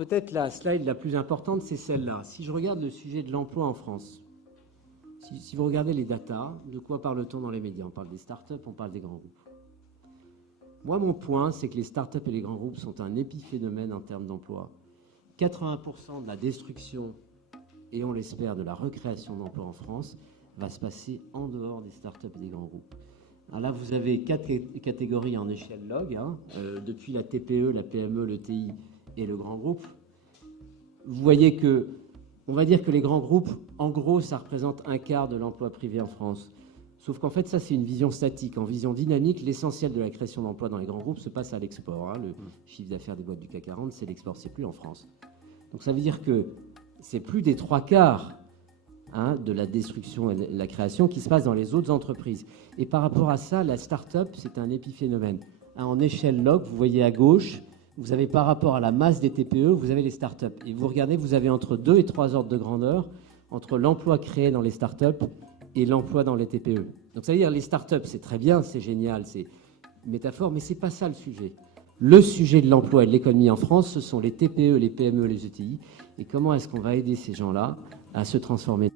peut-être la slide la plus importante, c'est celle-là. Si je regarde le sujet de l'emploi en France, si vous regardez les datas, de quoi parle-t-on dans les médias? On parle des startups, on parle des grands groupes. Moi, mon point, c'est que les startups et les grands groupes sont un épiphénomène en termes d'emploi. 80% de la destruction, et on l'espère, de la recréation d'emplois en France, va se passer en dehors des startups et des grands groupes. Alors là, vous avez 4 catégories en échelle log, depuis la TPE, la PME, le TI et le grand groupe. Vous voyez que, on va dire que les grands groupes, en gros, ça représente un quart de l'emploi privé en France. Sauf qu'en fait, ça, c'est une vision statique. En vision dynamique, l'essentiel de la création d'emplois dans les grands groupes se passe à l'export. Le chiffre d'affaires des boîtes du CAC 40, c'est l'export, c'est plus en France. Donc ça veut dire que c'est plus des 3/4 de la destruction et de la création qui se passe dans les autres entreprises. Et par rapport à ça, la start-up, c'est un épiphénomène. En échelle log, vous voyez à gauche, vous avez par rapport à la masse des TPE, vous avez les start-up. Et vous regardez, vous avez entre 2 et 3 ordres de grandeur entre l'emploi créé dans les start-up et l'emploi dans les TPE. Donc ça veut dire les start-up, c'est très bien, c'est génial, c'est une métaphore, mais c'est pas ça le sujet. Le sujet de l'emploi et de l'économie en France, ce sont les TPE, les PME, les ETI. Et comment est-ce qu'on va aider ces gens-là à se transformer